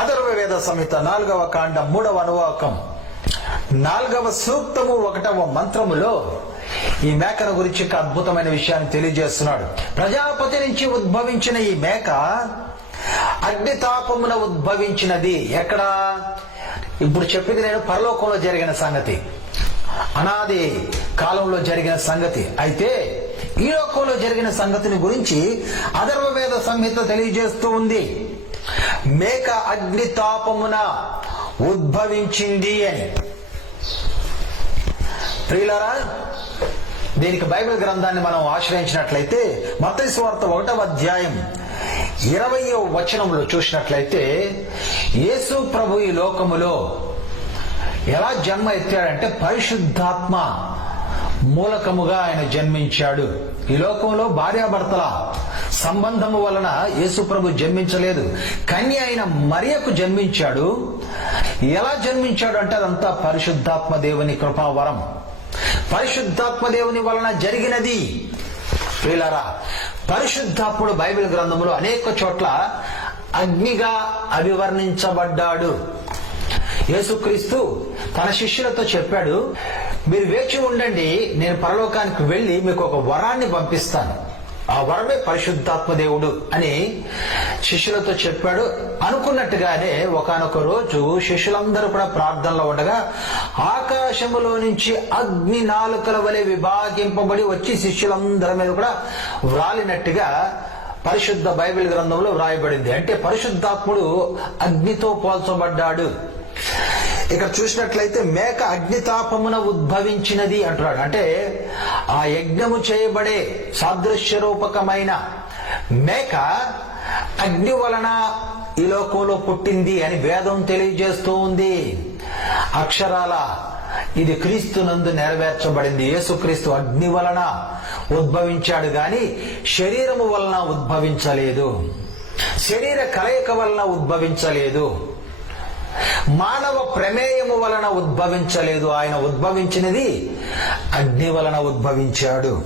అథర్వవేద సంహిత నాలుగవ కాండ మూడవ అనువాకం. నాలుగవ సూక్తము ఒకటవ మంత్రములో ఈ మేకను గురించి ఒక అద్భుతమైన విషయాన్ని తెలియజేస్తున్నాడు. ప్రజాపతి నుంచి ఉద్భవించిన ఈ మేక అగ్నితాపమున ఉద్భవించినది. ఎక్కడ? ఇప్పుడు చెప్పింది నేను పరలోకంలో జరిగిన సంగతి. అనాది కాలంలో జరిగిన సంగతి. అయితే ఈ లోకంలో జరిగిన సంగతిని గురించి అధర్వవేద సంహిత తెలియజేస్తూ ఉంది. మేక అగ్నితాపమున ఉద్భవించింది అని. ప్రియులరా దీనికి బైబిల్ గ్రంథాన్ని మనం ఆశ్రయించినట్లయితే మత్తయి ఒకటవ అధ్యాయం ఇరవయో వచనంలో చూసినట్లయితే యేసు ప్రభు ఈ లోకములో ఎలా జన్మ ఎత్తాడంటే పరిశుద్ధాత్మ మూలకముగా ఆయన జన్మించాడు. ఈ లోకంలో భార్యాభర్తల సంబంధము వలన యేసుప్రభు జన్మించలేదు. కన్య అయిన మరియకు జన్మించాడు. ఎలా జన్మించాడు అంటే అదంతా పరిశుద్ధాత్మ దేవుని కృపావరం. పరిశుద్ధాత్మ దేవుని వలన జరిగినది. ప్రియులారా పరిశుద్ధాత్ముడు బైబిల్ గ్రంథములో అనేక చోట్ల అగ్నిగా అభివర్ణించబడ్డాడు. యేసుక్రీస్తు తన శిష్యులతో చెప్పాడు మీరు వేచి ఉండండి నేను పరలోకానికి వెళ్ళి మీకు ఒక వరాన్ని పంపిస్తాను. ఆ వరమే పరిశుద్ధాత్మ దేవుడు అని శిష్యులతో చెప్పాడు. అనుకున్నట్టుగానే ఒకనొక రోజు శిష్యులందరూ కూడా ప్రార్థనలో ఉండగా ఆకాశములో నుంచి అగ్ని నాలుకల వలె విభాగింపబడి వచ్చి శిష్యులందరి మీద కూడా వ్రాలినట్టుగా పరిశుద్ధ బైబిల్ గ్రంథంలో వ్రాయబడింది. అంటే పరిశుద్ధాత్ముడు అగ్నితో పోల్చబడ్డాడు. ఇక్కడ చూసినట్లయితే మేక అగ్నితాపమున ఉద్భవించినది అంటున్నాడు. అంటే ఆ యజ్ఞము చేయబడే సాదృశ్య రూపకమైన మేక అగ్ని వలన ఈ లోకంలో పుట్టింది అని వేదం తెలియజేస్తూ ఉంది. అక్షరాల ఇది క్రీస్తు నందు నెరవేర్చబడింది. యేసుక్రీస్తు అగ్ని వలన ఉద్భవించాడు గాని శరీరము వలన ఉద్భవించలేదు. శరీర కలయిక వలన ఉద్భవించలేదు. మానవ ప్రమేయము వలన ఉద్భవించలేదు. ఆయన ఉద్భవించినది అగ్ని వలన ఉద్భవించాడు.